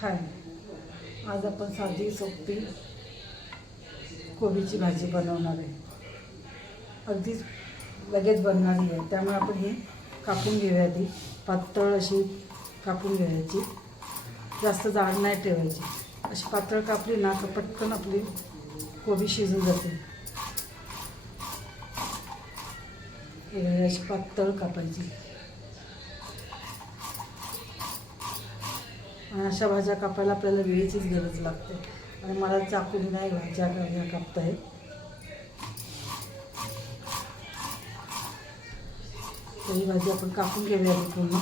हाय आज आपण साधी सोपी कोबीची भाजी बनवणार आहे. अगदीच लगेच बनणारी आहे. त्यामुळे आपण ही कापून घेऊया ती पातळ अशी कापून घ्यायची. जास्त जाड नाही ठेवायची. अशी पातळ कापली ना तर पटकन आपली कोबी शिजून जाते. हे अशी पातळ कापायची. आणि अशा भाज्या कापायला आपल्याला वेळेचीच गरज लागते. आणि मला चाकून नाही भाज्या भाज्या कापता येत तर ही भाजी आपण कापून घेऊया पूर्ण.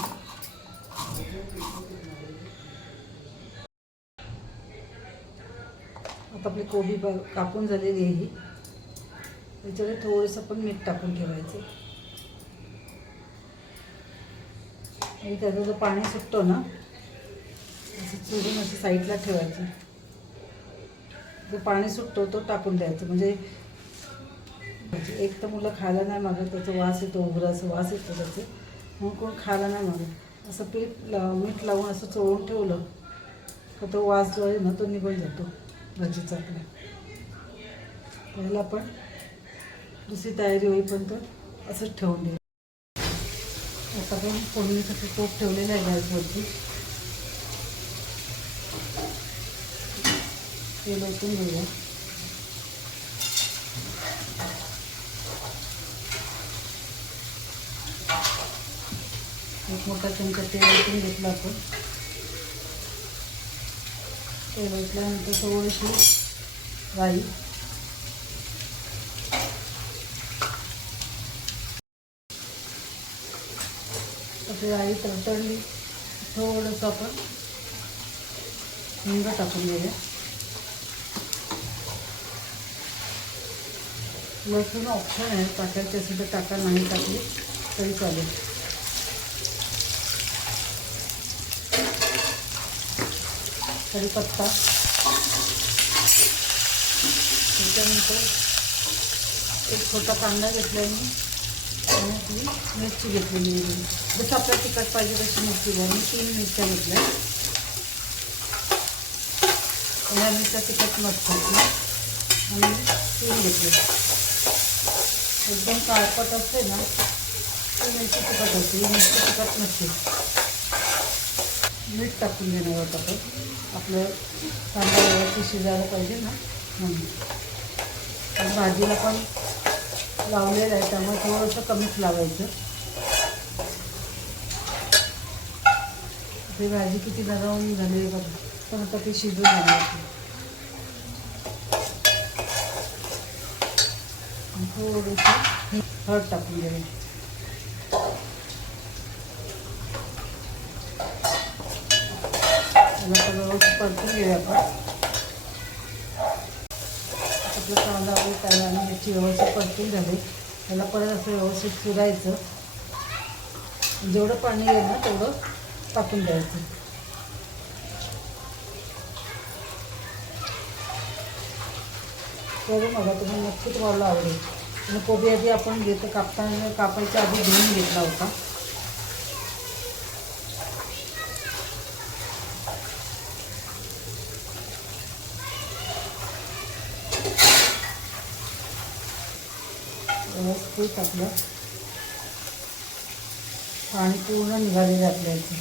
आता आपली कोबी कापून झालेली आहे ही. त्याच्यावर थोडंसं पण मीठ टाकून ठेवायचं. आणि त्याचं जो पाणी सुटतो ना असं असं साईडला ठेवायचं. जो पाणी सुटतो तो टाकून द्यायचं. म्हणजे म्हणजे एक तर मुलं खायला नाही मागत त्याचा वास येतो उघडा असं वास येतो त्याचे. म्हणून कोण खायला नाही मागत. असं पीठ ला मीठ लावून असं चोळून ठेवलं का तो वास जो आहे ना तो निघून जातो भाजीचा आपला पहिला आपण दुसरी तयारी होईपर्यंत असंच ठेवून देऊ. आता पण फोडणीसाठी टोप ठेवलेलं आहे गॅसवरती. तेल ओतून घेऊया एक मोठा चमचा तेल ओतून घेतलं आपण. तेल ओतल्यानंतर थोडीशी राई. आपली राई तडतडली. थोडंसं आपण हिंग टाकून घेऊया. लसूण ऑप्शन आहे टाकायचे असेल तर टाका नाही टाकली तरी चालेल. कढीपत्ता त्याच्यानंतर एक छोटा कांदा घेतला मी. आणि ती मिरची घेतलेली आहे म्हणजे जसं आपल्याला तिखट पाहिजे तशी मिरची घ्या. मी तीन मिरच्या घेतल्या. ह्या मिरच्या तिखट मस्त आणि तीन घेतले एकदम काळपट असते ना ती मिरची तिखट असते मिरची तिखट नसते. मीठ टाकून देणार आहोत आपण. आपलं कांदा व्यवस्थित शिजायला पाहिजे ना म्हणून. भाजीला पण लावलेलं आहे त्यामुळे थोडंसं कमीच लावायचं. ती भाजी किती नरम झाली बघा. पण आता ती शिजून झाली आपली हळद टाकून घ्यावी व्यवस्थित परतून घेऊया आपण. आपलं कांदा वगैरे काय आणि मिरची व्यवस्थित परतून झाली. त्याला परत असं व्यवस्थित फिरायचं जेवढं पाणी येईल ना तेवढं टाकून द्यायचं. करून बघा तुम्ही नक्कीच तुम्हाला आवडेल. आणि कोबी आधी आपण घेतो कापताना कापायच्या आधी धुवून घेतला होता. व्यवस्थित आपलं पाणी पूर्ण निघालेलं आपल्या इथे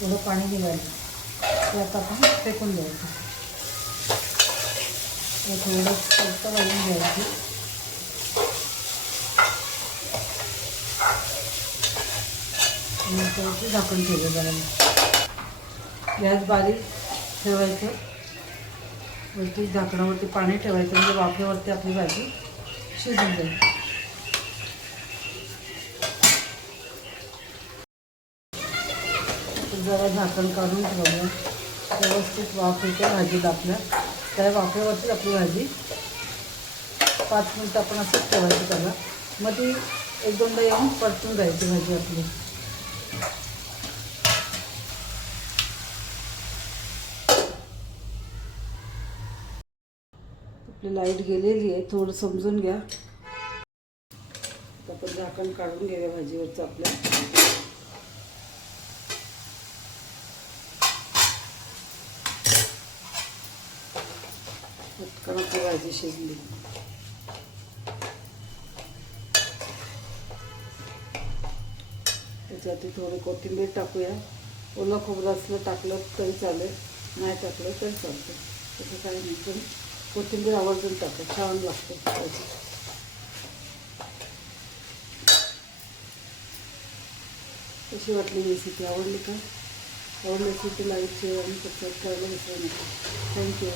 थोडं पाणी निघालं. ते आता आपण फेकून द्यायचं. थोडं फक्त घालून घ्यायची. आणि झाकण ठेवलं जरा. गॅस बारीक ठेवायचं. वरती झाकणावरती पाणी ठेवायचं म्हणजे वाफेवरती आपली भाजी शिजून जाईल. जरा झाकण काढून ठेवलं. व्यवस्थित वाफ येते भाजी दापल्या त्या वाफेवरतीच आपली भाजी पाच मिनटं आपण असंच ठेवायचं त्याला. मग ती एक दोनदा येऊन परतून जायची भाजी आपली. आपली लाइट गेलेली आहे थोडं समजून घ्या. आपण झाकण काढून घेऊया भाजीवरचं आपल्या कारण आपली भाजी शिजली. त्याच्यात थोडी कोथिंबीर टाकूया. ओलं खोबरं असलं टाकलं तरी चालेल नाही टाकलं तरी चालतं. तसं काही नाही पण कोथिंबीर आवर्जून टाका छान लागते. कशी वाटली रेसिपी आवडली का? आवडली असेल तर लाईक शेअर आणि सबस्क्राईब करायला विसरू नका थँक्यू